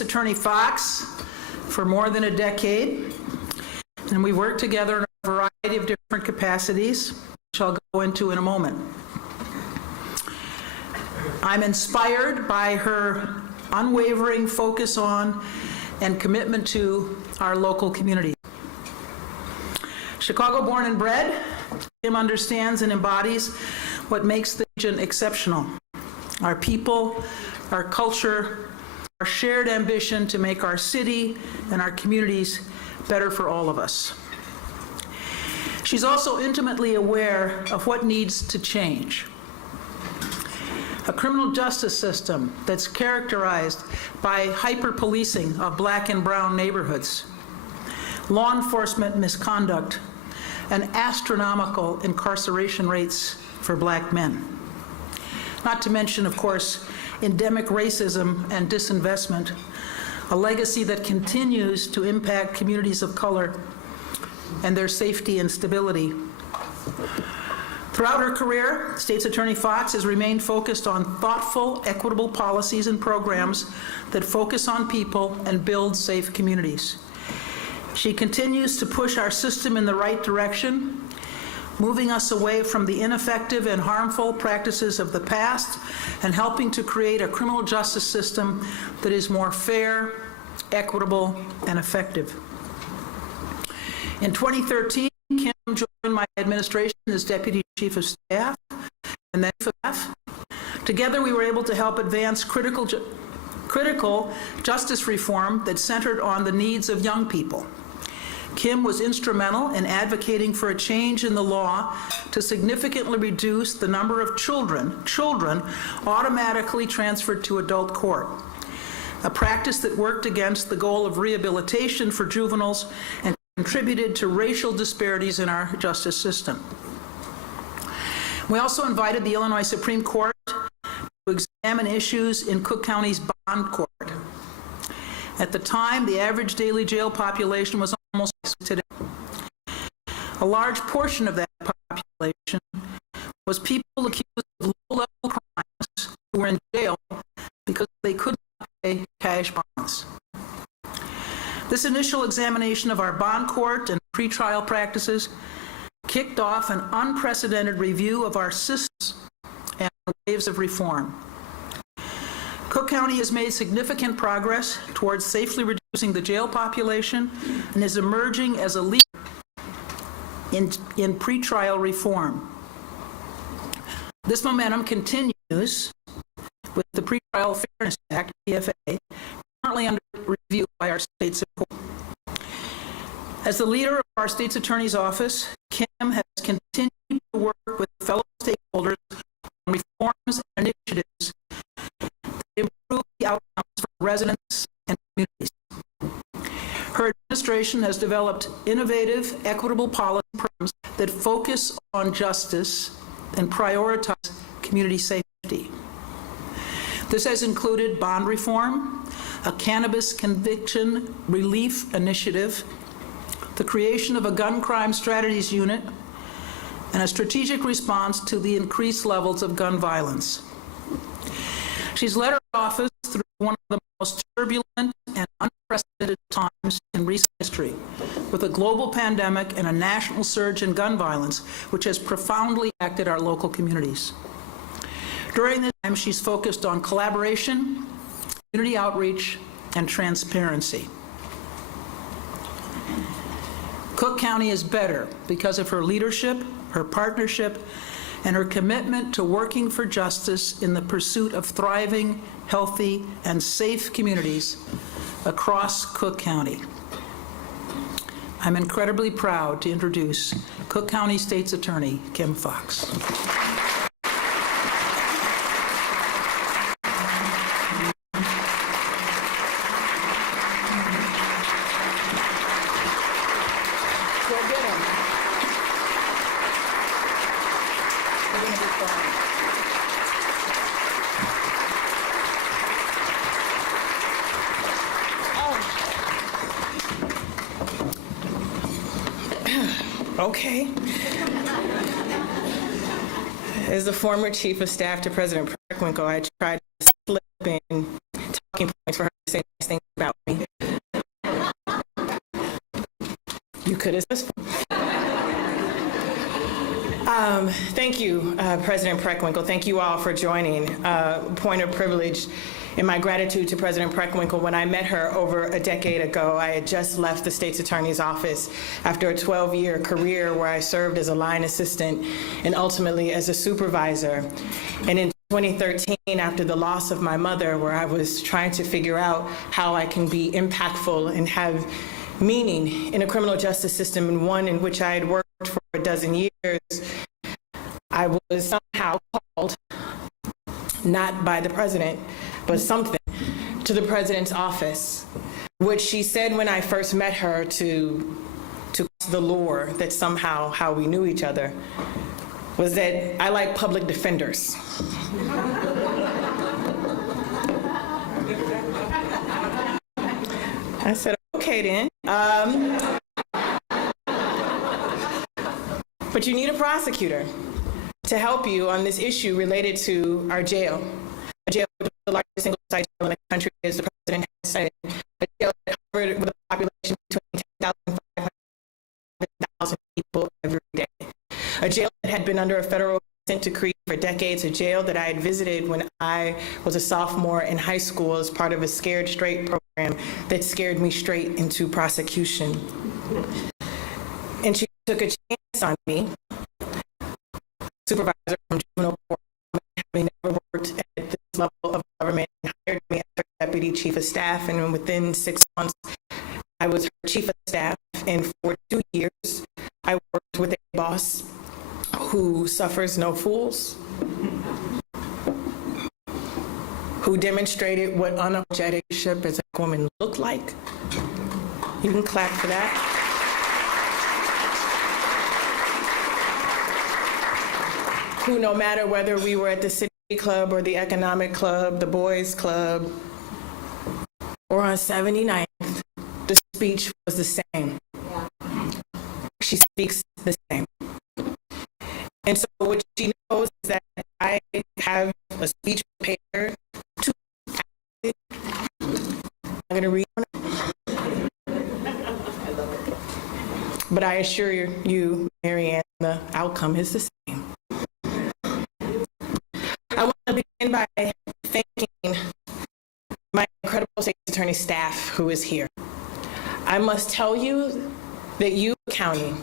Attorney Foxx for more than a decade, and we worked together in a variety of different capacities, which I'll go into in a moment. I'm inspired by her unwavering focus on and commitment to our local community. Chicago born and bred, Kim understands and embodies what makes the region exceptional. Our people, our culture, our shared ambition to make our city and our communities better for all of us. She's also intimately aware of what needs to change. A criminal justice system that's characterized by hyper-policing of black and brown neighborhoods, law enforcement misconduct, and astronomical incarceration rates for black men. Not to mention, of course, endemic racism and disinvestment, a legacy that continues to impact communities of color and their safety and stability. Throughout her career, State's Attorney Foxx has remained focused on thoughtful, equitable policies and programs that focus on people and build safe communities. She continues to push our system in the right direction, moving us away from the ineffective and harmful practices of the past and helping to create a criminal justice system that is more fair, equitable, and effective. In 2013, Kim joined my administration as Deputy Chief of Staff and then Chief of Staff. Together, we were able to help advance critical justice reform that centered on the needs of young people. Kim was instrumental in advocating for a change in the law to significantly reduce the number of children automatically transferred to adult court, a practice that worked against the goal of rehabilitation for juveniles and contributed to racial disparities in our justice system. We also invited the Illinois Supreme Court to examine issues in Cook County's bond court. At the time, the average daily jail population was almost today. A large portion of that population was people accused of low-level crimes who were in jail because they couldn't pay cash bonds. This initial examination of our bond court and pretrial practices kicked off an unprecedented review of our systems and waves of reform. Cook County has made significant progress towards safely reducing the jail population and is emerging as a leader in pretrial reform. This momentum continues with the Pretrial Fairness Act, PFA, currently under review by our state Supreme Court. As the leader of our state's attorney's office, Kim has continued to work with fellow stakeholders on reforms and initiatives that improve the outcomes for residents and communities. Her administration has developed innovative, equitable policy programs that focus on justice and prioritize community safety. This has included bond reform, a cannabis conviction relief initiative, the creation of a gun crime strategies unit, and a strategic response to the increased levels of gun violence. She's led her office through one of the most turbulent and unprecedented times in recent history, with a global pandemic and a national surge in gun violence, which has profoundly impacted our local communities. During this time, she's focused on collaboration, community outreach, and transparency. Cook County is better because of her leadership, her partnership, and her commitment to working for justice in the pursuit of thriving, healthy, and safe communities across Cook County. I'm incredibly proud to introduce Cook County State's Attorney, Kim Foxx. Okay. As the former Chief of Staff to President Preckwinkle, I tried to slip in talking points for her to say nice things about me. You could as Thank you, President Preckwinkle. Thank you all for joining. Point of privilege in my gratitude to President Preckwinkle. When I met her over a decade ago, I had just left the state's attorney's office after a 12-year career where I served as a line assistant and ultimately as a supervisor. And in 2013, after the loss of my mother, where I was trying to figure out how I can be impactful and have meaning in a criminal justice system, and one in which I had worked for a dozen years, I was somehow called, not by the president, but something, to the president's office, which she said when I first met her to the lore that somehow how we knew each other, was that I like public defenders. I said, okay then. But you need a prosecutor to help you on this issue related to our jail. A jail which is the largest single-site jail in the country, as the president has said. A jail that covered with a population between 10,000 and 500,000 people every day. A jail that had been under a federal consent decree for decades. A jail that I had visited when I was a sophomore in high school as part of a Scared Straight program that scared me straight into prosecution. And she took a chance on me, supervisor from juvenile court, having never worked at this level of government, and hired me as her deputy chief of staff. And within 6 months, I was her chief of staff. And for 2 years, I worked with a boss who suffers no fools, who demonstrated what unapologetic leadership as a woman looked like. You can clap for that. Who, no matter whether we were at the City Club or the Economic Club, the Boys Club, or on 79th, the speech was the same. She speaks the same. And so what she knows is that I have a speech prepared to I'm going to read it. But I assure you, Marianne, the outcome is the same. I want to begin by thanking my incredible state attorney staff who is here. I must tell you that you, County,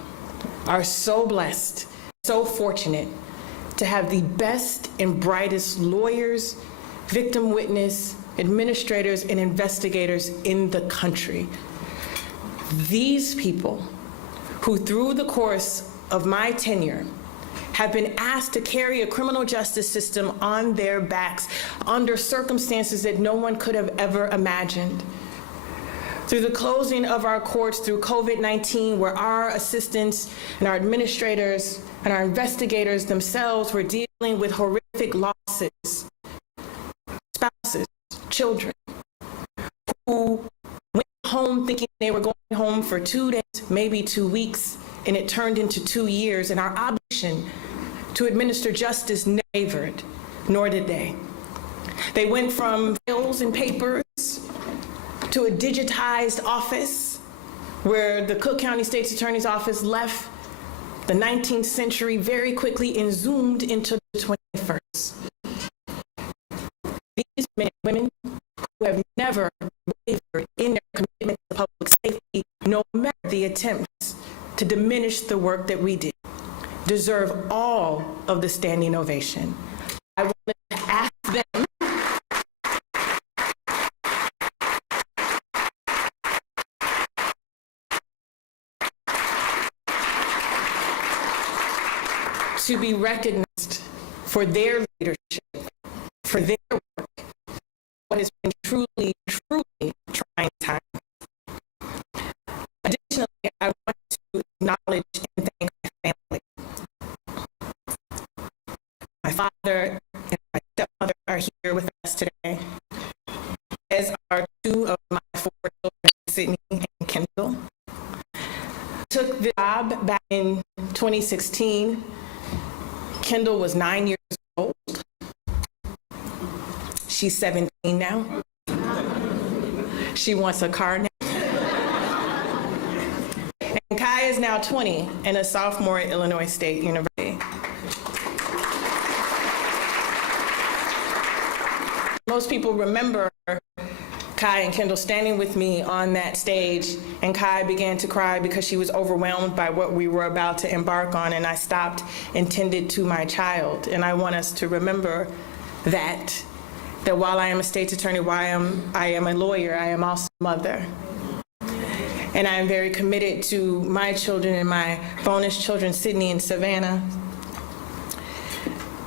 are so blessed, so fortunate to have the best and brightest lawyers, victim witness, administrators, and investigators in the country. These people who, through the course of my tenure, have been asked to carry a criminal justice system on their backs under circumstances that no one could have ever imagined. Through the closing of our courts, through COVID-19, where our assistants and our administrators and our investigators themselves were dealing with horrific losses, spouses, children, who went home thinking they were going home for 2 days, maybe 2 weeks, and it turned into 2 years, and our obligation to administer justice never wavered, nor did they. They went from bills and papers to a digitized office where the Cook County State's Attorney's Office left the 19th century very quickly and zoomed into the 21st. These men and women who have never wavered in their commitment to public safety, no matter the attempts to diminish the work that we did, deserve all of the standing ovation. I wanted to ask them to be recognized for their leadership, for their work, what has been truly, truly trying time. Additionally, I want to acknowledge and thank my family. My father and my stepmother are here with us today, as are 2 of my 4 children, Sydney and Kendall. I took the job back in 2016. Kendall was 9 years old. She's 17 now. She wants a car now. And Kai is now 20 and a sophomore at Illinois State University. Most people remember Kai and Kendall standing with me on that stage, and Kai began to cry because she was overwhelmed by what we were about to embark on, and I stopped and tended to my child. And I want us to remember that while I am a state's attorney, while I am a lawyer, I am also a mother. And I am very committed to my children and my bonus children, Sydney and Savannah,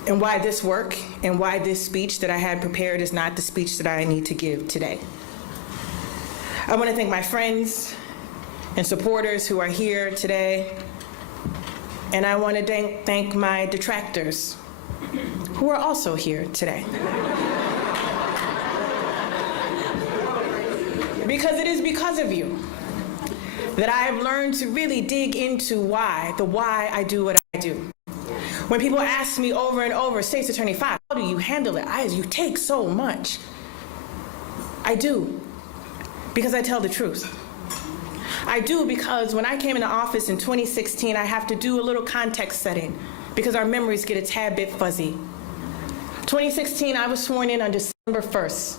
and why this work and why this speech that I had prepared is not the speech that I need to give today. I want to thank my friends and supporters who are here today, and I want to thank my detractors who are also here today. Because it is because of you that I have learned to really dig into why I do what I do. When people ask me over and over, State's Attorney Foxx, how do you handle it? You take so much. I do, because I tell the truth. I do because when I came into office in 2016, I have to do a little context setting because our memories get a tad bit fuzzy. 2016, I was sworn in on December 1st.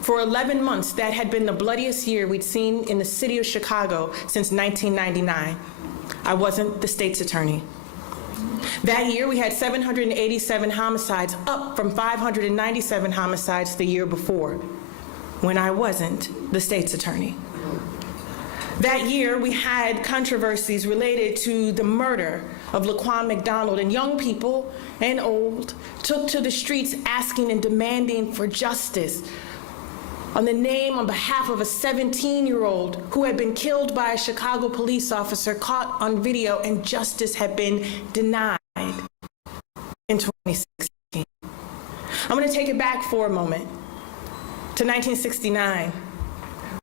For 11 months, that had been the bloodiest year we'd seen in the city of Chicago since 1999. I wasn't the state's attorney. That year, we had 787 homicides, up from 597 homicides the year before, when I wasn't the state's attorney. That year, we had controversies related to the murder of Laquan McDonald, and young people and old took to the streets asking and demanding for justice on behalf of a 17-year-old who had been killed by a Chicago police officer caught on video, and justice had been denied in 2016. I'm going to take it back for a moment to 1969,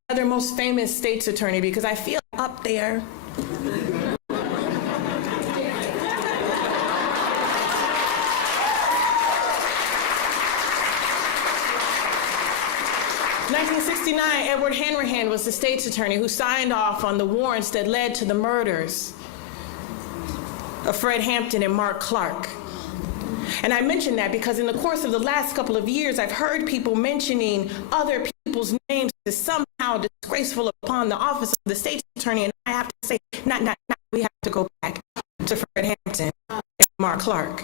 another most famous state's attorney, because I feel up there. 1969, Edward Hanrahan was the state's attorney who signed off on the warrants that led to the murders of Fred Hampton and Mark Clark. And I mention that because in the course of the last couple of years, I've heard people mentioning other people's names as somehow disgraceful upon the office of the state's attorney, and I have to say, not. We have to go back to Fred Hampton and Mark Clark.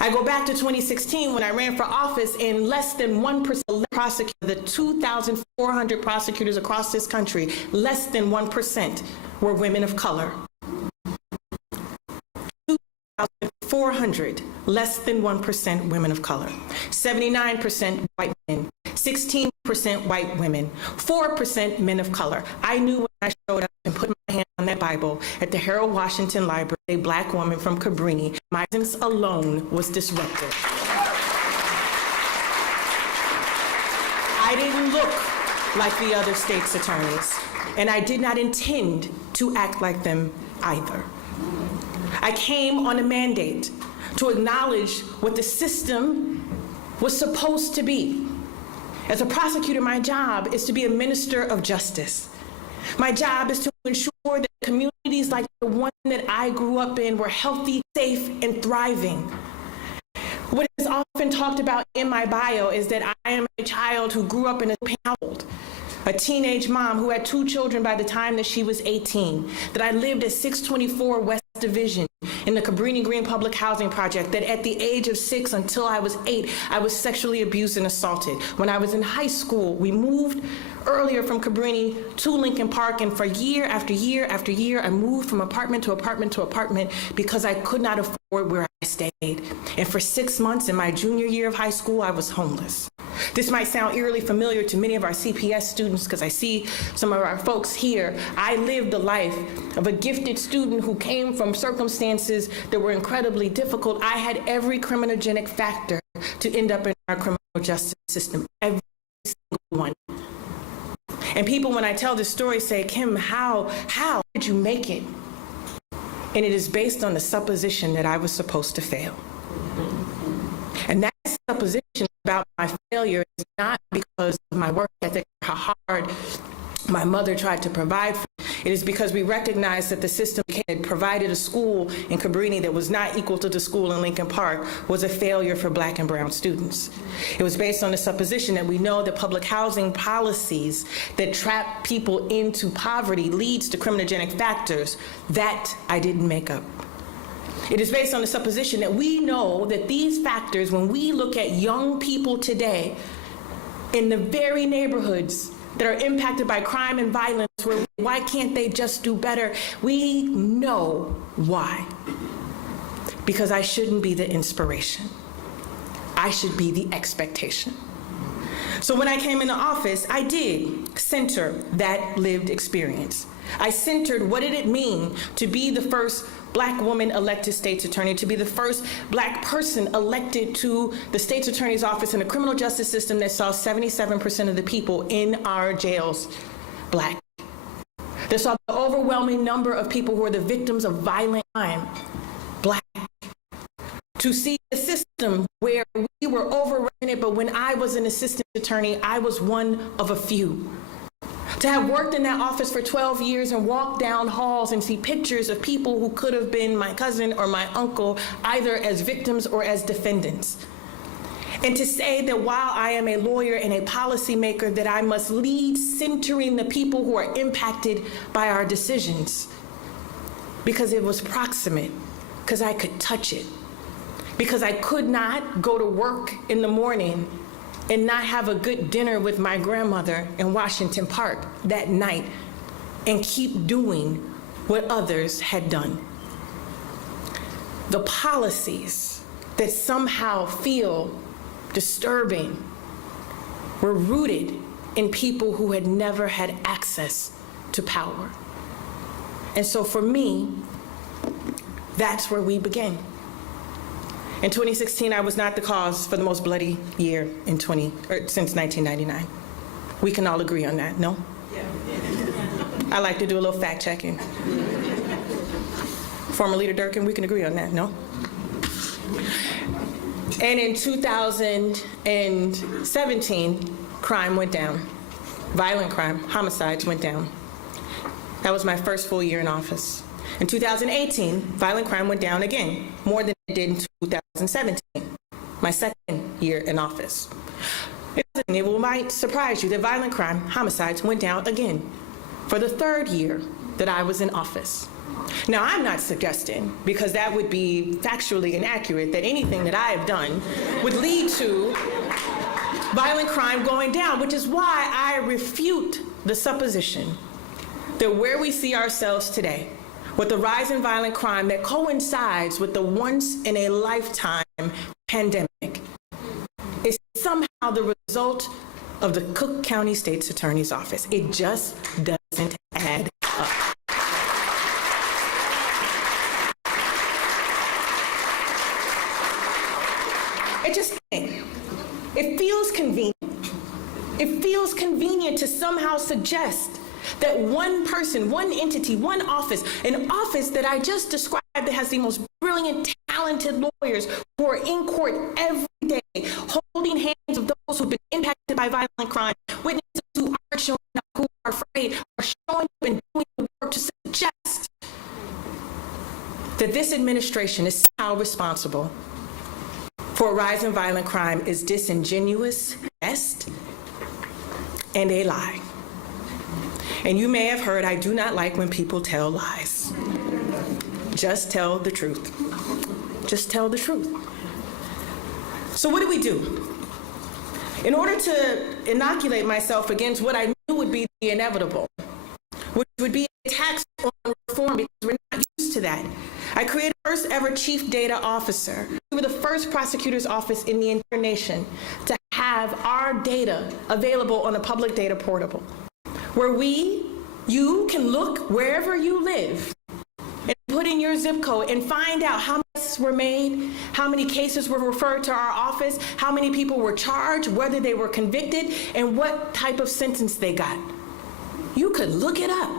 I go back to 2016 when I ran for office, in less than 1% prosecutors, the 2,400 prosecutors across this country, less than 1% were women of color. 2,400, less than 1% women of color. 79% white men, 16% white women, 4% men of color. I knew when I showed up and put my hand on that Bible at the Harold Washington Library, a black woman from Cabrini, my presence alone was disruptive. I didn't look like the other state's attorneys, and I did not intend to act like them either. I came on a mandate to acknowledge what the system was supposed to be. As a prosecutor, my job is to be a minister of justice. My job is to ensure that communities like the one that I grew up in were healthy, safe, and thriving. What is often talked about in my bio is that I am a child who grew up in a household, a teenage mom who had 2 children by the time that she was 18, that I lived at 624 West Division in the Cabrini Green Public Housing Project, that at the age of 6 until I was 8, I was sexually abused and assaulted. When I was in high school, we moved earlier from Cabrini to Lincoln Park, and for year after year after year, I moved from apartment to apartment to apartment because I could not afford where I stayed. And for 6 months in my junior year of high school, I was homeless. This might sound eerily familiar to many of our CPS students because I see some of our folks here. I lived the life of a gifted student who came from circumstances that were incredibly difficult. I had every criminogenic factor to end up in our criminal justice system, every single one. And people, when I tell this story, say, Kim, how did you make it? And it is based on the supposition that I was supposed to fail. And that supposition about my failure is not because of my work ethic, how hard my mother tried to provide for me. It is because we recognize that the system had provided a school in Cabrini that was not equal to the school in Lincoln Park was a failure for Black and brown students. It was based on the supposition that we know that public housing policies that trap people into poverty leads to criminogenic factors. That I didn't make up. It is based on the supposition that we know that these factors, when we look at young people today in the very neighborhoods that are impacted by crime and violence, why can't they just do better? We know why. Because I shouldn't be the inspiration. I should be the expectation. So when I came into office, I did center that lived experience. I centered what did it mean to be the first Black woman elected state's attorney, to be the first Black person elected to the state's attorney's office in a criminal justice system that saw 77% of the people in our jails Black. That saw the overwhelming number of people who are the victims of violent crime Black. To see a system where we were overrepresented, but when I was an assistant attorney, I was one of a few. To have worked in that office for 12 years and walk down halls and see pictures of people who could have been my cousin or my uncle, either as victims or as defendants. And to say that while I am a lawyer and a policymaker, that I must lead centering the people who are impacted by our decisions. Because it was proximate, because I could touch it. Because I could not go to work in the morning and not have a good dinner with my grandmother in Washington Park that night and keep doing what others had done. The policies that somehow feel disturbing were rooted in people who had never had access to power. And so for me, that's where we began. In 2016, I was not the cause for the most bloody year since 1999. We can all agree on that, no? Yeah. I like to do a little fact checking. Former Leader Durkin, we can agree on that, no? And in 2017, crime went down. Violent crime, homicides went down. That was my first full year in office. In 2018, violent crime went down again, more than it did in 2017, my second year in office. It might surprise you that violent crime, homicides went down again for the third year that I was in office. Now, I'm not suggesting, because that would be factually inaccurate, that anything that I have done would lead to violent crime going down, which is why I refute the supposition that where we see ourselves today, with the rise in violent crime that coincides with the once-in-a-lifetime pandemic, is somehow the result of the Cook County State's Attorney's Office. It just doesn't add up. It just can't. It feels convenient. It feels convenient to somehow suggest that one person, one entity, one office, an office that I just described that has the most brilliant, talented lawyers who are in court every day, holding hands of those who've been impacted by violent crime, witnesses who aren't showing up, who are afraid, are showing up and doing the work to suggest that this administration is somehow responsible for a rise in violent crime is disingenuous, best, and a lie. And you may have heard I do not like when people tell lies. Just tell the truth. Just tell the truth. So what do we do? In order to inoculate myself against what I knew would be the inevitable, which would be attacks on reform, because we're not used to that, I created the first ever chief data officer. We were the first prosecutor's office in the entire nation to have our data available on a public data portal, where you can look wherever you live and put in your zip code and find out how many cases were made, how many cases were referred to our office, how many people were charged, whether they were convicted, and what type of sentence they got. You could look it up.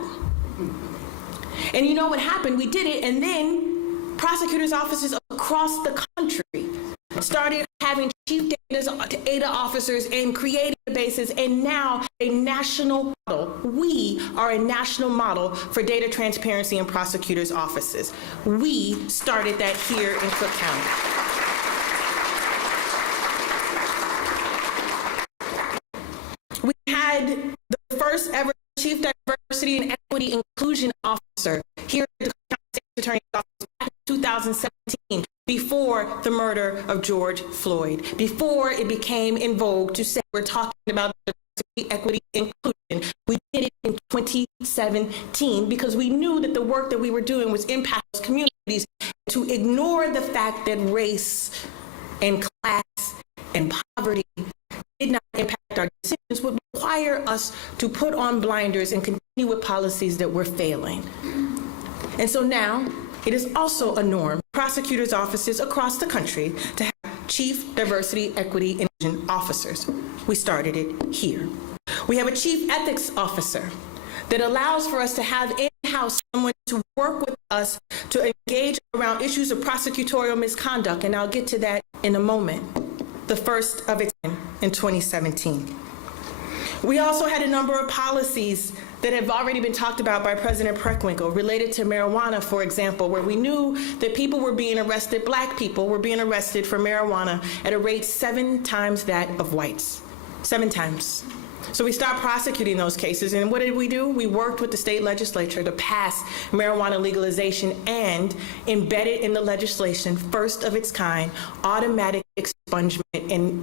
And you know what happened? We did it, and then prosecutors' offices across the country started having chief data officers and creating databases, and now a national model. We are a national model for data transparency in prosecutors' offices. We started that here in Cook County. We had the first ever Chief Diversity and Equity Inclusion Officer here at the Cook County State's Attorney's Office back in 2017, before the murder of George Floyd, before it became in vogue to say we're talking about diversity, equity, inclusion. We did it in 2017 because we knew that the work that we were doing was impact those communities. To ignore the fact that race and class and poverty did not impact our decisions would require us to put on blinders and continue with policies that were failing. And so now it is also a norm, prosecutors' offices across the country, to have chief diversity, equity, and inclusion officers. We started it here. We have a chief ethics officer that allows for us to have in-house someone to work with us to engage around issues of prosecutorial misconduct, and I'll get to that in a moment. The first of its kind in 2017. We also had a number of policies that have already been talked about by President Preckwinkle related to marijuana, for example, where we knew that people were being arrested, Black people were being arrested for marijuana at a rate 7 times that of whites. 7 times. So we stopped prosecuting those cases, and what did we do? We worked with the state legislature to pass marijuana legalization and embedded in the legislation, first of its kind, automatic expungement and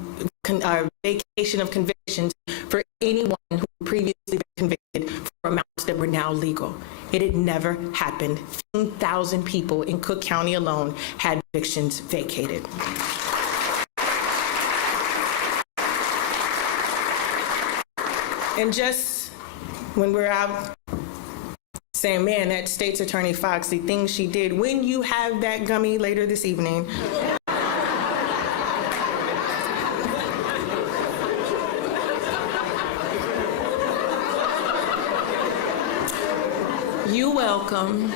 vacation of convictions for anyone who previously been convicted for amounts that were now legal. It had never happened. 15,000 people in Cook County alone had convictions vacated. And just when we're out saying, man, that State's Attorney Foxx, the things she did, when you have that gummy later this evening, you're welcome.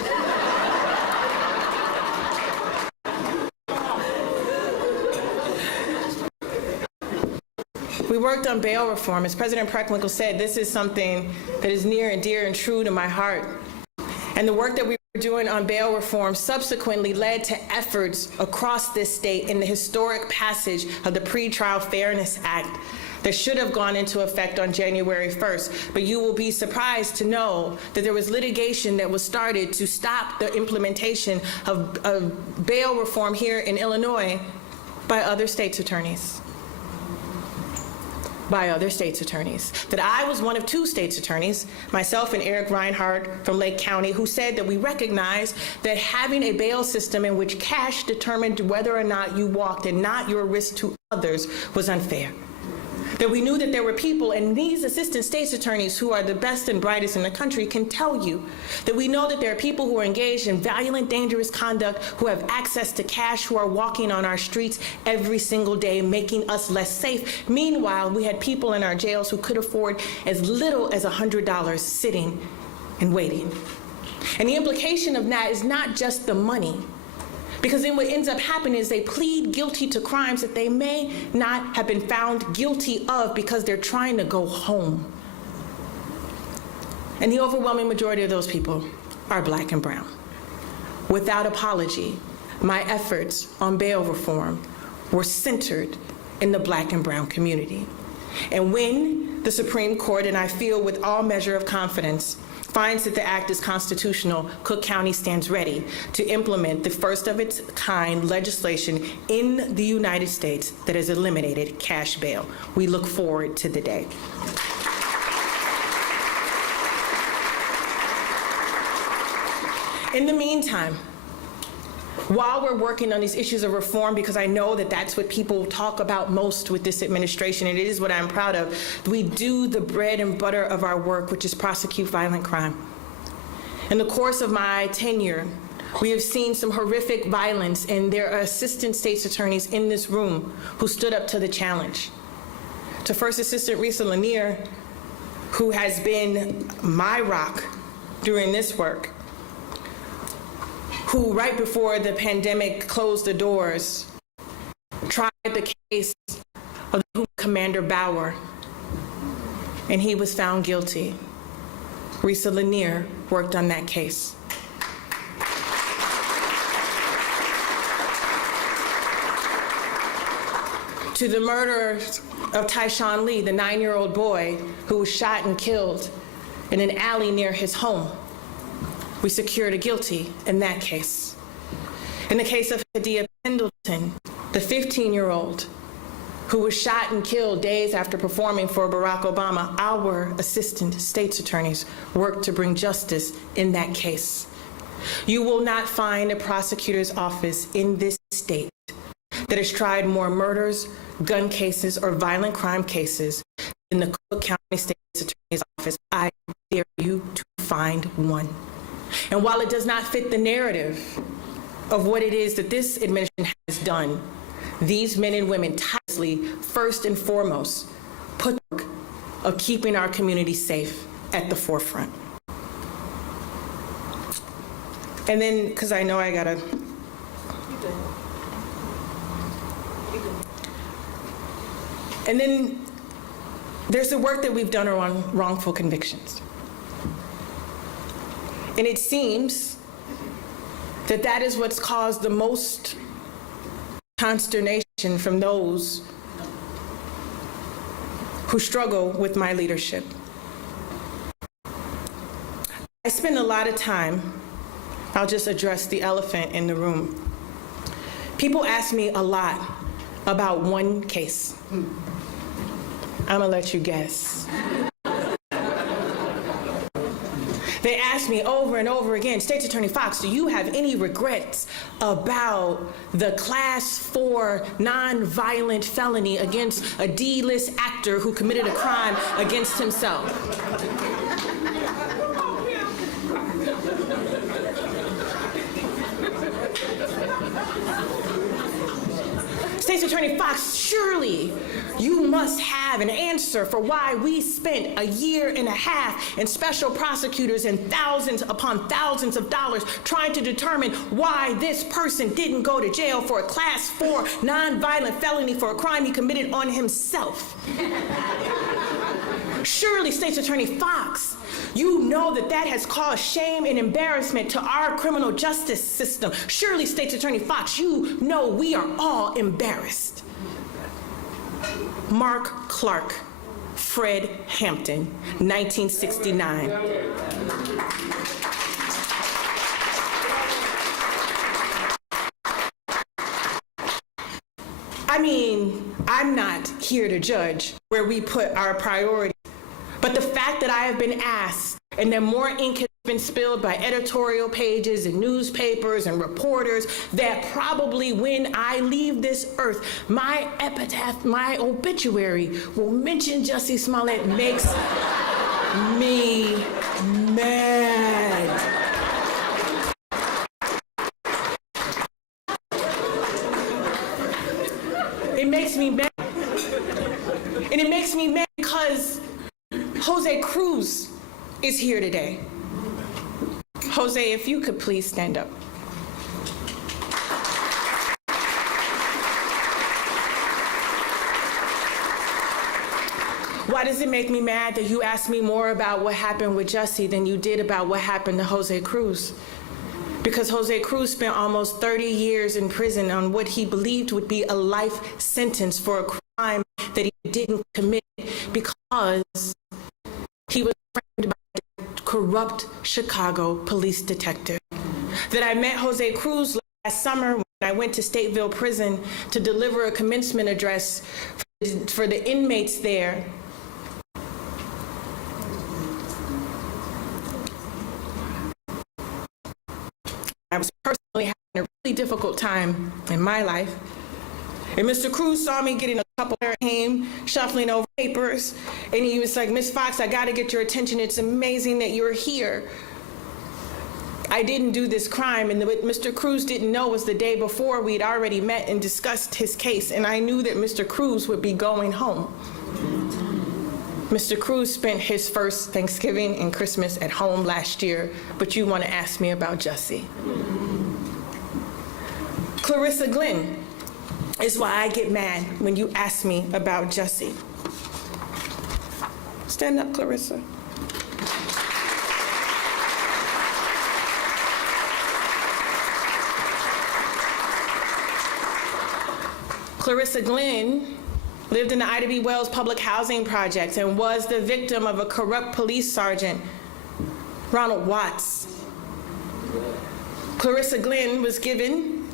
We worked on bail reform. As President Preckwinkle said, this is something that is near and dear and true to my heart. And the work that we were doing on bail reform subsequently led to efforts across this state in the historic passage of the Pretrial Fairness Act that should have gone into effect on January 1st. But you will be surprised to know that there was litigation that was started to stop the implementation of bail reform here in Illinois by other states' attorneys. That I was one of 2 states' attorneys, myself and Eric Reinhardt from Lake County, who said that we recognize that having a bail system in which cash determined whether or not you walked and not your risk to others was unfair. That we knew that there were people, and these assistant state's attorneys who are the best and brightest in the country can tell you that we know that there are people who are engaged in violent, dangerous conduct, who have access to cash, who are walking on our streets every single day, making us less safe. Meanwhile, we had people in our jails who could afford as little as $100 sitting and waiting. And the implication of that is not just the money, because then what ends up happening is they plead guilty to crimes that they may not have been found guilty of because they're trying to go home. And the overwhelming majority of those people are Black and brown. Without apology, my efforts on bail reform were centered in the Black and brown community. And when the Supreme Court, and I feel with all measure of confidence, finds that the act is constitutional, Cook County stands ready to implement the first of its kind legislation in the United States that has eliminated cash bail. We look forward to the day. In the meantime, while we're working on these issues of reform, because I know that that's what people talk about most with this administration, and it is what I'm proud of, we do the bread and butter of our work, which is prosecute violent crime. In the course of my tenure, we have seen some horrific violence, and there are assistant state's attorneys in this room who stood up to the challenge. To First Assistant Risa Lanier, who has been my rock during this work, who right before the pandemic closed the doors, tried the case of Commander Bauer, and he was found guilty. Risa Lanier worked on that case. To the murder of Tyshawn Lee, the 9-year-old boy who was shot and killed in an alley near his home. We secured a guilty in that case. In the case of Hadia Pendleton, the 15-year-old who was shot and killed days after performing for Barack Obama, our assistant state's attorneys worked to bring justice in that case. You will not find a prosecutor's office in this state that has tried more murders, gun cases, or violent crime cases than the Cook County State's Attorney's Office. I dare you to find one. And while it does not fit the narrative of what it is that this administration has done, these men and women tirelessly, first and foremost, put the work of keeping our community safe at the forefront. And then, because I know I gotta, and then there's the work that we've done around wrongful convictions. And it seems that that is what's caused the most consternation from those who struggle with my leadership. I spend a lot of time, I'll just address the elephant in the room. People ask me a lot about one case. I'm gonna let you guess. They ask me over and over again, State's Attorney Foxx, do you have any regrets about the Class 4 non-violent felony against a D-list actor who committed a crime against himself? State's Attorney Foxx, surely you must have an answer for why we spent a year and a half and special prosecutors and thousands upon thousands of dollars trying to determine why this person didn't go to jail for a Class 4 nonviolent felony for a crime he committed on himself. Surely, State's Attorney Foxx, you know that that has caused shame and embarrassment to our criminal justice system. Surely, State's Attorney Foxx, you know we are all embarrassed. Mark Clark, Fred Hampton, 1969. I mean, I'm not here to judge where we put our priorities, but the fact that I have been asked and that more ink has been spilled by editorial pages and newspapers and reporters that probably when I leave this earth, my epitaph, my obituary will mention Jussie Smollett makes me mad. It makes me mad. And it makes me mad because Jose Cruz is here today. Jose, if you could please stand up. Why does it make me mad that you asked me more about what happened with Jussie than you did about what happened to Jose Cruz? Because Jose Cruz spent almost 30 years in prison on what he believed would be a life sentence for a crime that he didn't commit because he was framed by a corrupt Chicago police detective. That I met Jose Cruz last summer when I went to Stateville Prison to deliver a commencement address for the inmates there. I was personally having a really difficult time in my life. And Mr. Cruz saw me getting a couple of him, shuffling over papers, and he was like, Ms. Foxx, I gotta get your attention. It's amazing that you're here. I didn't do this crime, and what Mr. Cruz didn't know was the day before we'd already met and discussed his case, and I knew that Mr. Cruz would be going home. Mr. Cruz spent his first Thanksgiving and Christmas at home last year, but you want to ask me about Jussie. Clarissa Glenn is why I get mad when you ask me about Jussie. Stand up, Clarissa. Clarissa Glenn lived in the Ida B. Wells public housing project and was the victim of a corrupt police sergeant, Ronald Watts. Clarissa Glenn was given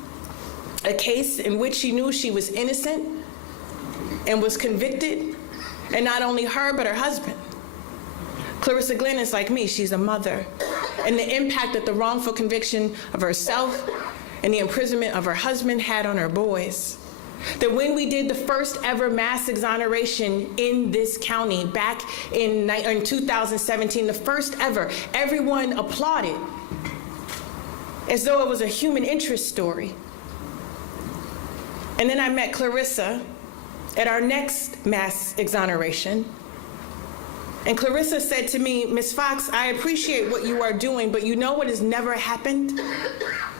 a case in which she knew she was innocent and was convicted, and not only her, but her husband. Clarissa Glenn is like me, she's a mother, and the impact that the wrongful conviction of herself and the imprisonment of her husband had on her boys. That when we did the first ever mass exoneration in this county back in 2017, the first ever, everyone applauded as though it was a human interest story. And then I met Clarissa at our next mass exoneration. And Clarissa said to me, "Ms. Foxx, I appreciate what you are doing, but you know what has never happened?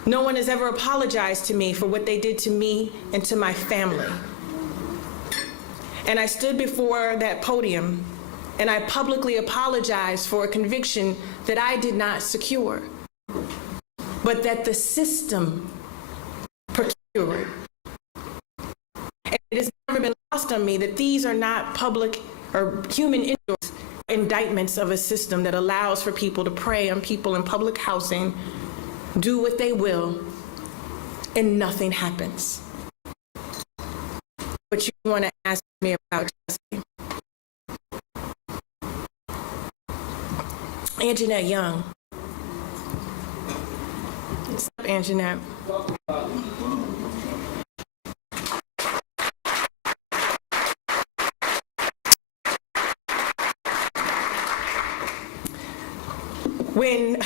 No one has ever apologized to me for what they did to me and to my family." And I stood before that podium and I publicly apologized for a conviction that I did not secure, but that the system procured. And it has never been lost on me that these are not public or human interest indictments of a system that allows for people to prey on people in public housing, do what they will, and nothing happens. But you want to ask me about Jussie. Anjanette Young. Stop, Anjanette. When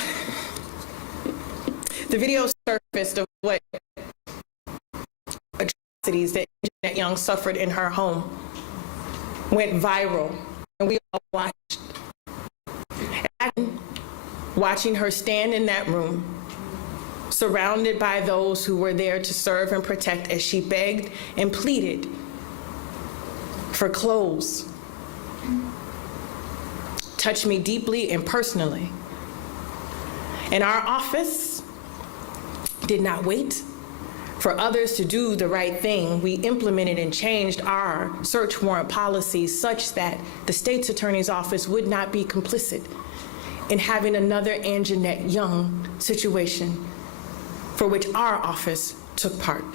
the video surfaced of what atrocities that Anjanette Young suffered in her home went viral, and we all watched. And watching her stand in that room, surrounded by those who were there to serve and protect as she begged and pleaded for clothes, touched me deeply and personally. And our office did not wait for others to do the right thing. We implemented and changed our search warrant policies such that the state's attorney's office would not be complicit in having another Anjanette Young situation for which our office took part.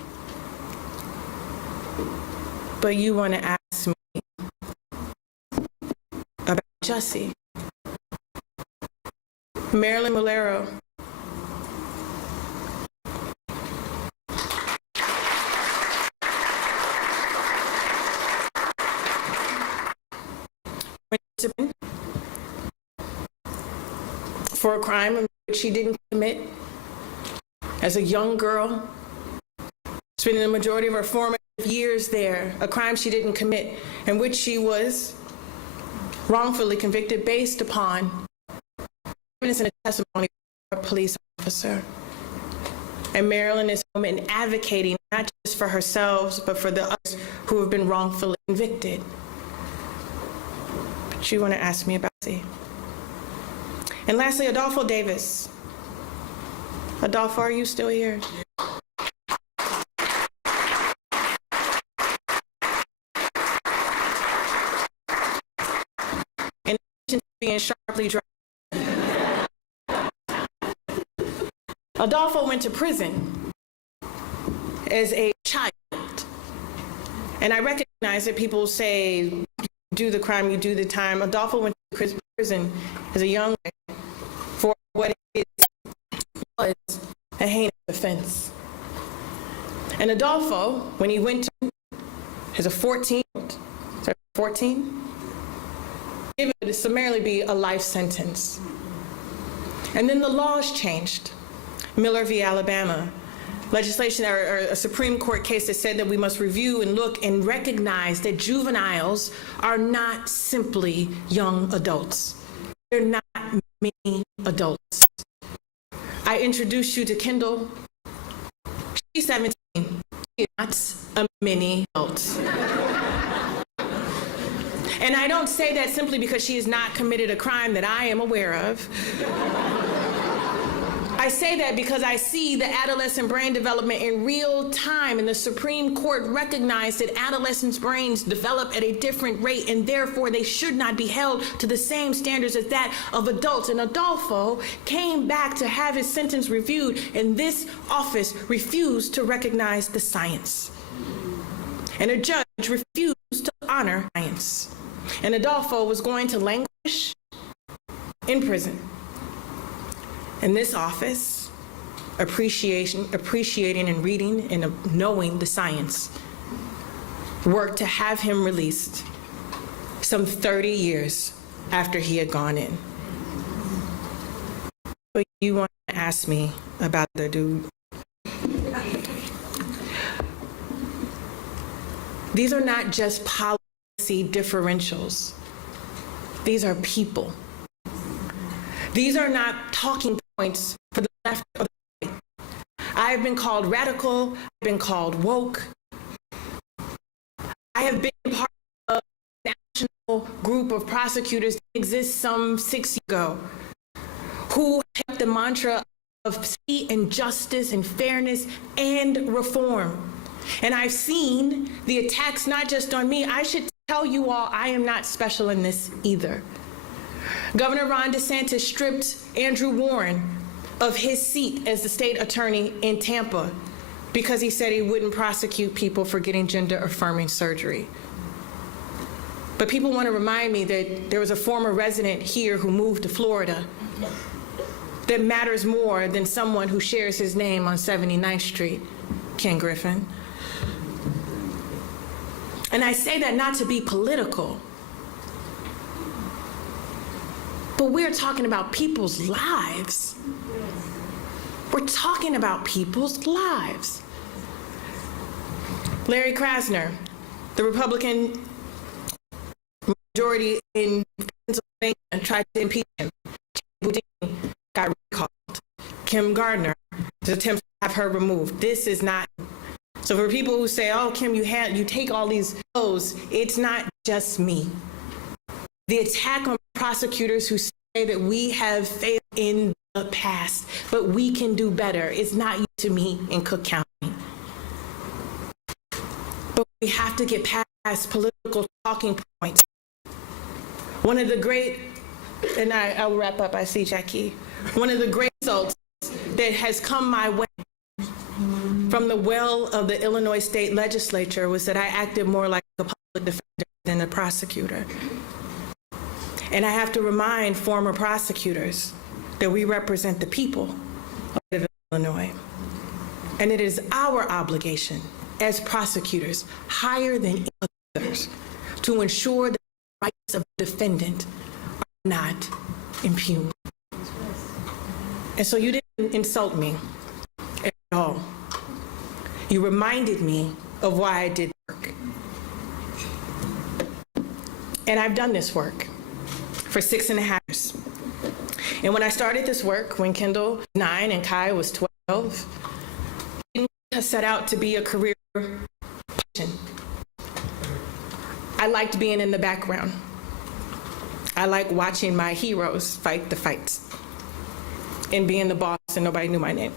But you want to ask me about Jussie. Marilyn Malero. For a crime which she didn't commit as a young girl, spending the majority of her formative years there, a crime she didn't commit, in which she was wrongfully convicted based upon evidence and a testimony of a police officer. And Marilyn is home and advocating not just for herself, but for the others who have been wrongfully convicted. But you want to ask me about Jussie. And lastly, Adolfo Davis. Adolfo, are you still here? In addition to being sharply drawn, Adolfo went to prison as a child. And I recognize that people say, you do the crime, you do the time. Adolfo went to prison as a young man for what it was a heinous offense. And Adolfo, when he went to as a 14, it would summarily be a life sentence. And then the laws changed. Miller v. Alabama, legislation or a Supreme Court case that said that we must review and look and recognize that juveniles are not simply young adults. They're not many adults. I introduced you to Kendall. She's 17. not a mini adult. And I don't say that simply because she has not committed a crime that I am aware of. I say that because I see the adolescent brain development in real time, and the Supreme Court recognized that adolescents' brains develop at a different rate, and therefore they should not be held to the same standards as that of adults. And Adolfo came back to have his sentence reviewed, and this office refused to recognize the science. And a judge refused to honor science. And Adolfo was going to languish in prison. And this office, appreciating and reading and knowing the science, worked to have him released some 30 years after he had gone in. But you want to ask me about the dude. These are not just policy differentials. These are people. These are not talking points for the left or the right. I have been called radical. I've been called woke. I have been part of a national group of prosecutors that exists some 6 years ago who kept the mantra of safety and justice and fairness and reform. And I've seen the attacks not just on me. I should tell you all, I am not special in this either. Governor Ron DeSantis stripped Andrew Warren of his seat as the state attorney in Tampa because he said he wouldn't prosecute people for getting gender-affirming surgery. But people want to remind me that there was a former resident here who moved to Florida that matters more than someone who shares his name on 79th Street, Ken Griffin. And I say that not to be political, but we're talking about people's lives. We're talking about people's lives. Larry Krasner, the Republican majority in Pennsylvania, tried to impeach him. Boudin got recalled. Kim Gardner, the attempt to have her removed. This is not. So for people who say, oh, Kim, you take all these blows, it's not just me. The attack on prosecutors who say that we have failed in the past, but we can do better, is not to me in Cook County. But we have to get past political talking points. One of the great, and I'll wrap up, I see Jackie. One of the great results that has come my way from the well of the Illinois State Legislature was that I acted more like a public defender than a prosecutor. And I have to remind former prosecutors that we represent the people of Illinois. And it is our obligation as prosecutors, higher than others, to ensure that the rights of the defendant are not impugned. And so you didn't insult me at all. You reminded me of why I did work. And I've done this work for 6.5 years. And when I started this work, when Kendall was 9 and Kai was 12, I didn't set out to be a career person. I liked being in the background. I liked watching my heroes fight the fights and being the boss and nobody knew my name.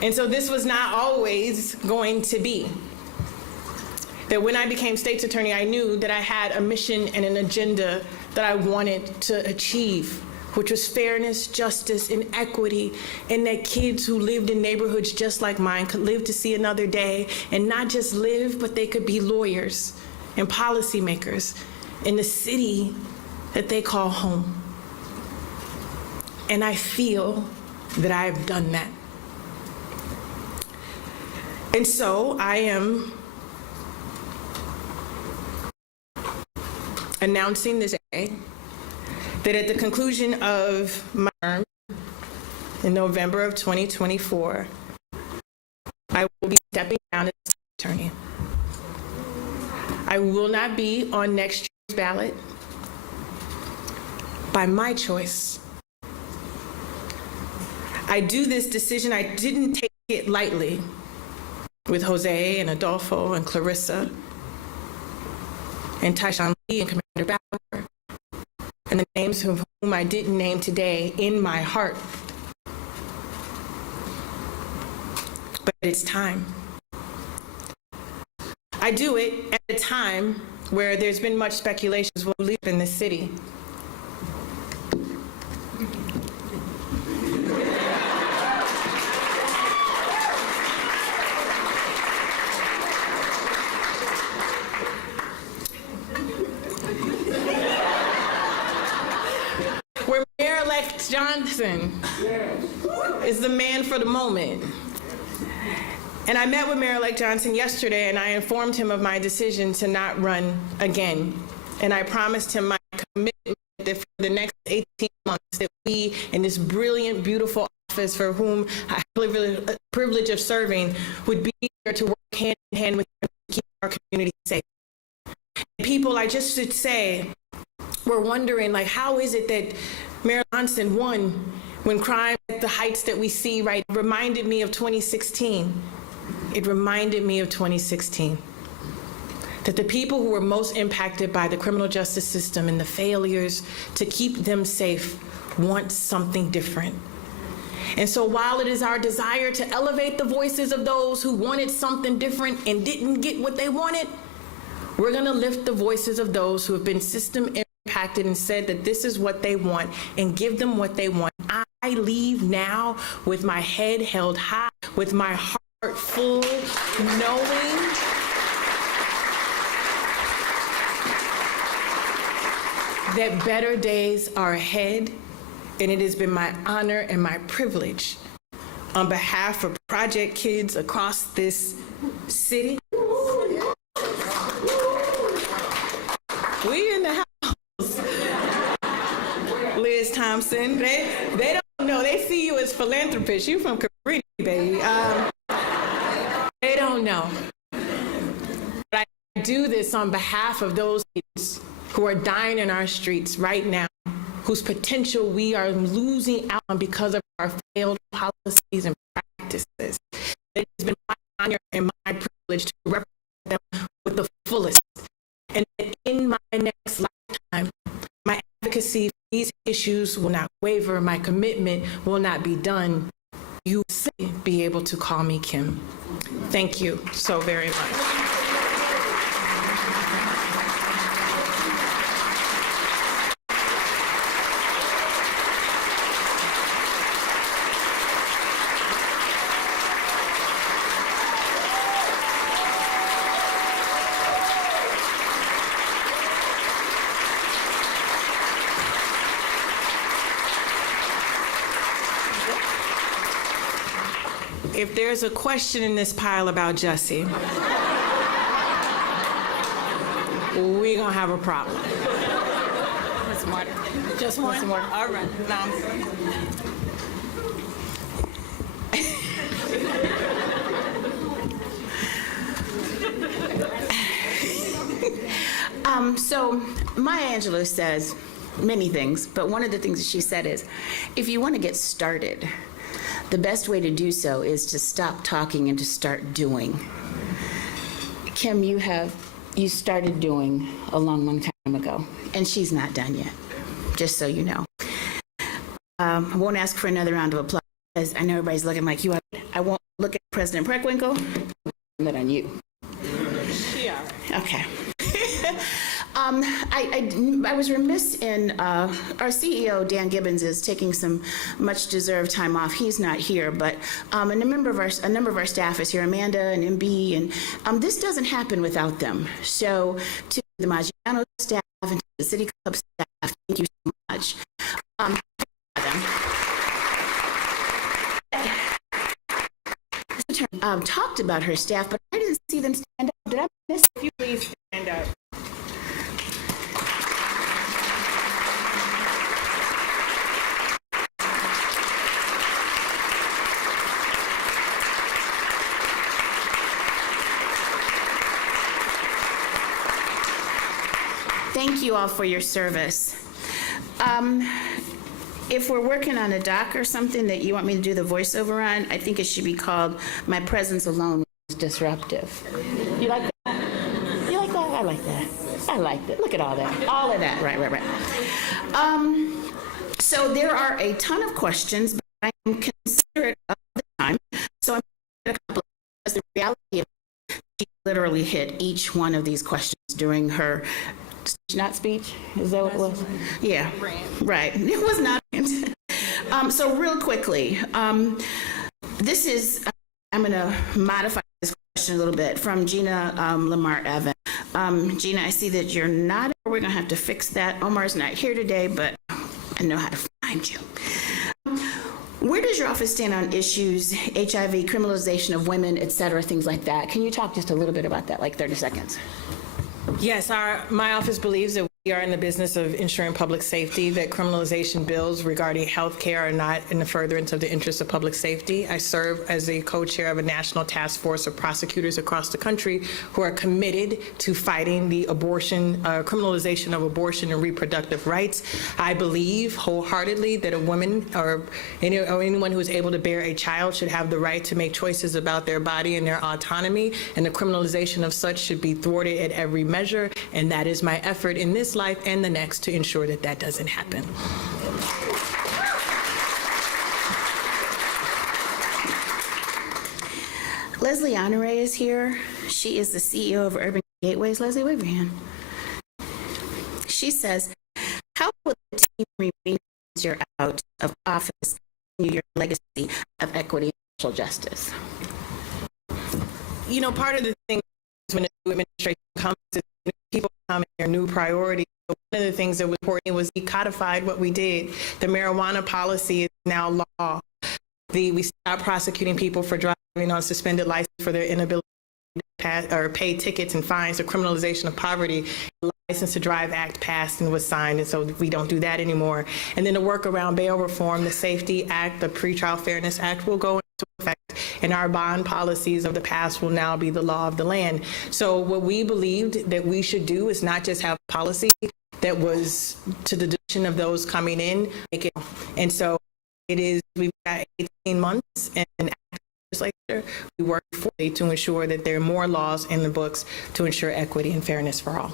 And so this was not always going to be. That when I became state's attorney, I knew that I had a mission and an agenda that I wanted to achieve, which was fairness, justice, and equity, and that kids who lived in neighborhoods just like mine could live to see another day, and not just live, but they could be lawyers and policymakers in the city that they call home. And I feel that I have done that. And so I am announcing this day that at the conclusion of my term in November of 2024, I will be stepping down as state attorney. I will not be on next year's ballot by my choice. I do this decision, I didn't take it lightly with Jose and Adolfo and Clarissa and Tyshawn Lee and Commander Bauer and the names of whom I didn't name today in my heart. But it's time. I do it at a time where there's been much speculation as well live in this city. Where Mayor-elect Johnson is the man for the moment. And I met with Mayor-elect Johnson yesterday, and I informed him of my decision to not run again. And I promised him my commitment that for the next 18 months that we, in this brilliant, beautiful office for whom I have the privilege of serving, would be here to work hand in hand with him to keep our community safe. And people, I just should say, were wondering, like, how is it that Mayor Johnson won when crime at the heights that we see, right, reminded me of 2016. It reminded me of 2016, that the people who were most impacted by the criminal justice system and the failures to keep them safe want something different. And so while it is our desire to elevate the voices of those who wanted something different and didn't get what they wanted, we're gonna lift the voices of those who have been system impacted and said that this is what they want and give them what they want. I leave now with my head held high, with my heart full, knowing that better days are ahead, and it has been my honor and my privilege on behalf of Project Kids across this city. We in the house. Liz Thompson, they don't know, they see you as philanthropist. You from Cabrini, baby. They don't know. But I do this on behalf of those kids who are dying in our streets right now, whose potential we are losing out on because of our failed policies and practices. It has been my honor and my privilege to represent them with the fullest. And in my next lifetime, my advocacy for these issues will not waver, my commitment will not be done. You will be able to call me Kim. Thank you so very much. If there's a question in this pile about Jussie, we're gonna have a problem. Want some water? Just one? Some water? All right. So Maya Angelou says many things, but one of the things that she said is, if you want to get started, the best way to do so is to stop talking and to start doing. Kim, you started doing a long time ago, and she's not done yet, just so you know. I won't ask for another round of applause, because I know everybody's looking like you. I won't look at President Preckwinkle. I'm not on you. Yeah. Okay. I was remiss in, our CEO, Dan Gibbons, is taking some much-deserved time off. He's not here, but a number of our staff is here, Amanda and MB, and this doesn't happen without them. So to the Maggiano staff and to the City Club staff, thank you so much. Talked about her staff, but I didn't see them stand up. Did I miss? If you please stand up. Thank you all for your service. If we're working on a doc or something that you want me to do the voiceover on, I think it should be called "My Presence Alone Was Disruptive." You like that? You like that? I like that. I like that. Look at all that. All of that. Right. So there are a ton of questions, but I am considerate of the time. So I'm going to a couple because the reality is she literally hit each one of these questions during her not speech. Is that what it was? Yeah. Right. It was not. So real quickly, this is, I'm going to modify this question a little bit from Gina Lamar Evan. Gina, I see that you're not, we're going to have to fix that. Omar's not here today, but I know how to find you. Where does your office stand on issues, HIV, criminalization of women, et cetera, things like that? Can you talk just a little bit about that, like 30 seconds? Yes, my office believes that we are in the business of ensuring public safety, that criminalization bills regarding health care are not in the furtherance of the interests of public safety. I serve as the co-chair of a national task force of prosecutors across the country who are committed to fighting the criminalization of abortion and reproductive rights. I believe wholeheartedly that a woman or anyone who is able to bear a child should have the right to make choices about their body and their autonomy, and the criminalization of such should be thwarted at every measure, and that is my effort in this life and the next to ensure that that doesn't happen. Leslie Honore is here. She is the CEO of Urban Gateways. Leslie, wave your hand. She says, how will the team remain once you're out of office continue your legacy of equity and social justice? You know, part of the thing when the new administration comes is people come and their new priorities. One of the things that was important was we codified what we did. The marijuana policy is now law. We stopped prosecuting people for driving on suspended license for their inability or pay tickets and fines. The criminalization of poverty, the License to Drive Act passed and was signed, and so we don't do that anymore. And then the work around bail reform, the Safety Act, the Pretrial Fairness Act will go into effect, and our bond policies of the past will now be the law of the land. So what we believed that we should do is not just have policy that was to the decision of those coming in, and so it is, we've got 18 months and legislature, we work fully to ensure that there are more laws in the books to ensure equity and fairness for all.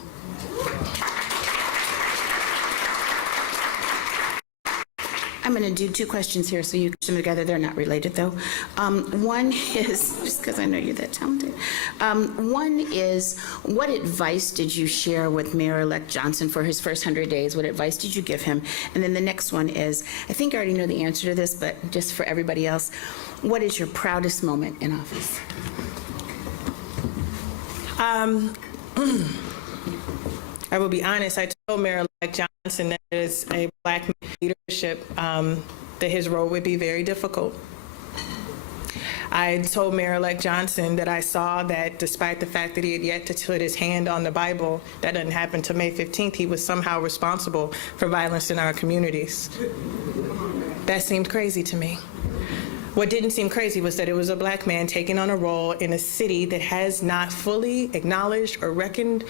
I'm going to do two questions here so you can put them together. They're not related, though. One is, just because I know you're that talented. One is, what advice did you share with Mayor-elect Johnson for his first 100 days? What advice did you give him? And then the next one is, I think I already know the answer to this, but just for everybody else, what is your proudest moment in office? I will be honest, I told Mayor-elect Johnson that as a Black leadership, that his role would be very difficult. I told Mayor-elect Johnson that I saw that despite the fact that he had yet to put his hand on the Bible, that didn't happen until May 15th, he was somehow responsible for violence in our communities. That seemed crazy to me. What didn't seem crazy was that it was a Black man taking on a role in a city that has not fully acknowledged or reckoned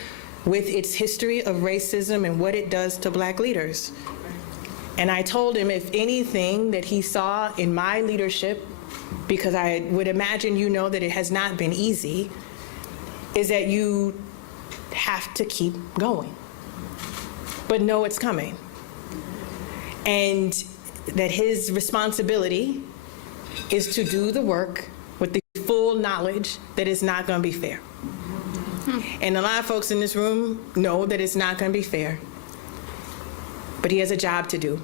with its history of racism and what it does to Black leaders. And I told him if anything that he saw in my leadership, because I would imagine you know that it has not been easy, is that you have to keep going. But know it's coming. And that his responsibility is to do the work with the full knowledge that it's not going to be fair. And a lot of folks in this room know that it's not going to be fair. But he has a job to do,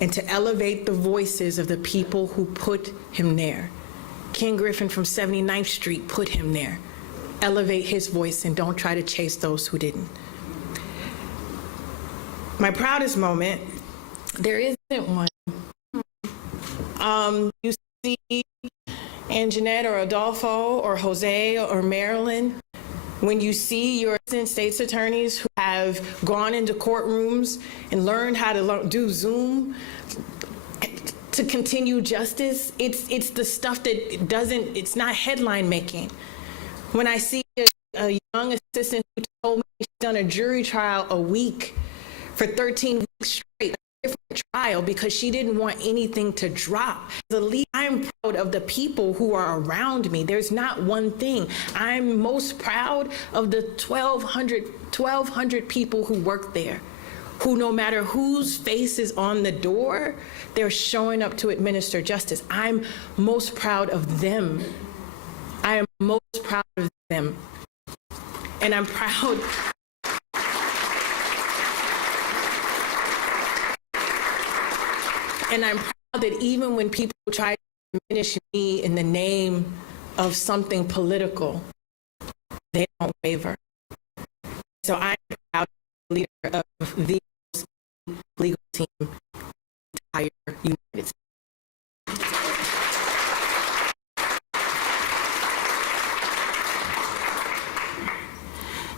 and to elevate the voices of the people who put him there. Ken Griffin from 79th Street put him there. Elevate his voice and don't try to chase those who didn't. My proudest moment, there isn't one. You see Anjanette or Adolfo or Jose or Marilyn, when you see your assistant state's attorneys who have gone into courtrooms and learned how to do Zoom to continue justice, it's the stuff that doesn't, it's not headline making. When I see a young assistant who told me she's done a jury trial a week for 13 weeks straight, different trial because she didn't want anything to drop. As a leader, I'm proud of the people who are around me. There's not one thing. I'm most proud of the 1,200 people who work there, who no matter whose face is on the door, they're showing up to administer justice. I'm most proud of them. I am most proud of them. And I'm proud. And I'm proud that even when people try to diminish me in the name of something political, they don't waver. So I'm proud to be the leader of the legal team in the entire United States.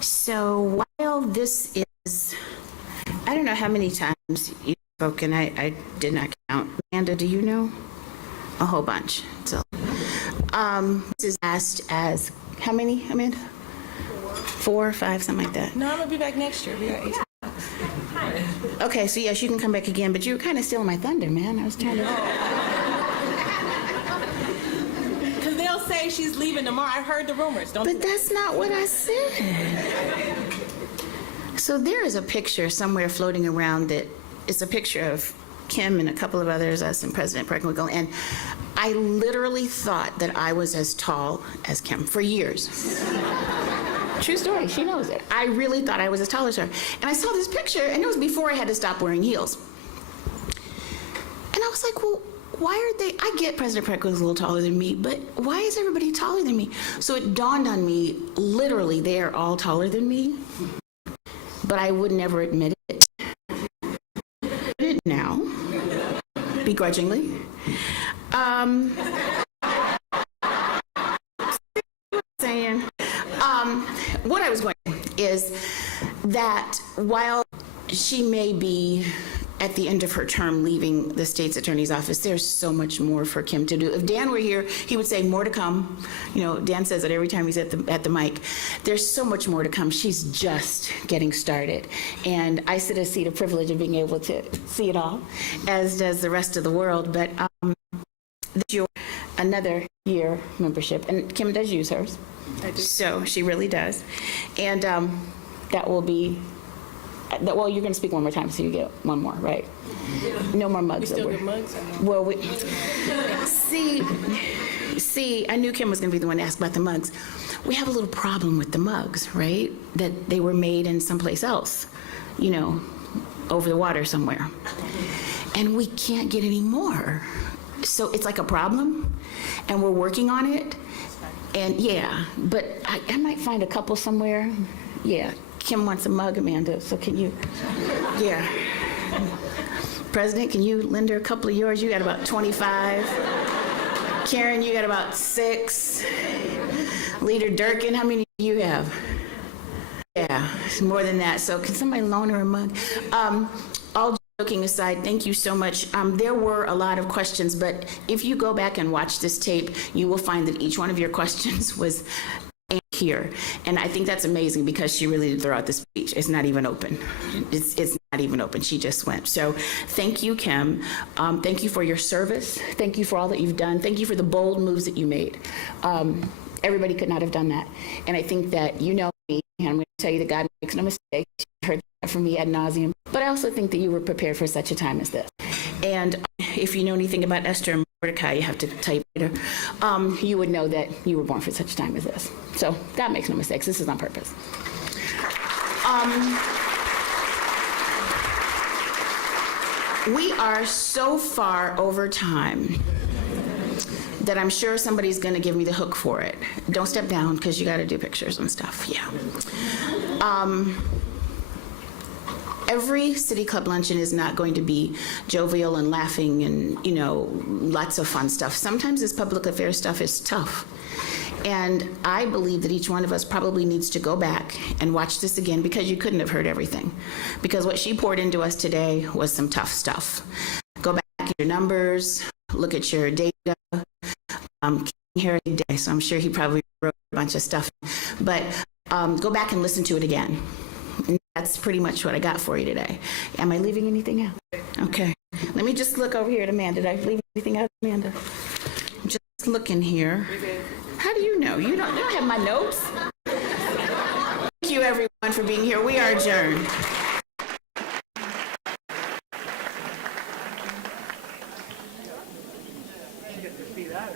So while this is, I don't know how many times you've spoken, I did not count. Amanda, do you know? A whole bunch. So, this is asked as, how many, Amanda? 4 or 5, something like that. No, I'm gonna be back next year. We got 8. Okay, so yes, you can come back again, but you were kind of stealing my thunder, man. I was trying to. Because they'll say she's leaving tomorrow. I heard the rumors. Don't. But that's not what I said. So there is a picture somewhere floating around that it's a picture of Kim and a couple of others, us and President Franklin, and I literally thought that I was as tall as Kim for years. True story, she knows it. I really thought I was as tall as her. And I saw this picture, and it was before I had to stop wearing heels. And I was like, well, why are they, I get President Franklin's a little taller than me, but why is everybody taller than me? So it dawned on me, literally, they are all taller than me, but I would never admit it. Now, begrudgingly. Saying, what I was going to is that while she may be at the end of her term leaving the state's attorney's office, there's so much more for Kim to do. If Dan were here, he would say more to come. You know, Dan says it every time he's at the mic. There's so much more to come. She's just getting started. And I sit in a seat of privilege of being able to see it all, as does the rest of the world. But this year, another year membership, and Kim does use hers. I do. So she really does. And that will be, well, you're going to speak one more time, so you get one more, right? No more mugs. We still get mugs? Well, see, I knew Kim was going to be the one to ask about the mugs. We have a little problem with the mugs, right? That they were made in someplace else, you know, over the water somewhere. And we can't get any more. So it's like a problem, and we're working on it. And yeah, but I might find a couple somewhere. Yeah, Kim wants a mug, Amanda, so can you, yeah. President, can you lend her a couple of yours? You got about 25. Karen, you got about 6. Leader Durkin, how many do you have? Yeah, it's more than that. So can somebody loan her a mug? All joking aside, thank you so much. There were a lot of questions, but if you go back and watch this tape, you will find that each one of your questions was here. And I think that's amazing because she really did throw out the speech. It's not even open. It's not even open. She just went. So thank you, Kim. Thank you for your service. Thank you for all that you've done. Thank you for the bold moves that you made. Everybody could not have done that. And I think that you know me, and I'm going to tell you that God makes no mistakes. You heard that from me ad nauseum. But I also think that you were prepared for such a time as this. And if you know anything about Esther and Mordecai, you have to type later, you would know that you were born for such a time as this. So God makes no mistakes. This is on purpose. We are so far over time that I'm sure somebody's going to give me the hook for it. Don't step down because you got to do pictures and stuff. Yeah. Every City Club luncheon is not going to be jovial and laughing and, you know, lots of fun stuff. Sometimes this public affairs stuff is tough. And I believe that each one of us probably needs to go back and watch this again because you couldn't have heard everything. Because what she poured into us today was some tough stuff. Go back at your numbers, look at your data. Here today, so I'm sure he probably wrote a bunch of stuff. But go back and listen to it again. And that's pretty much what I got for you today. Am I leaving anything out? Okay. Let me just look over here at Amanda. Did I leave anything out, Amanda? I'm just looking here. How do you know? You don't have my notes? Thank you, everyone, for being here. We are adjourned. You get to see that.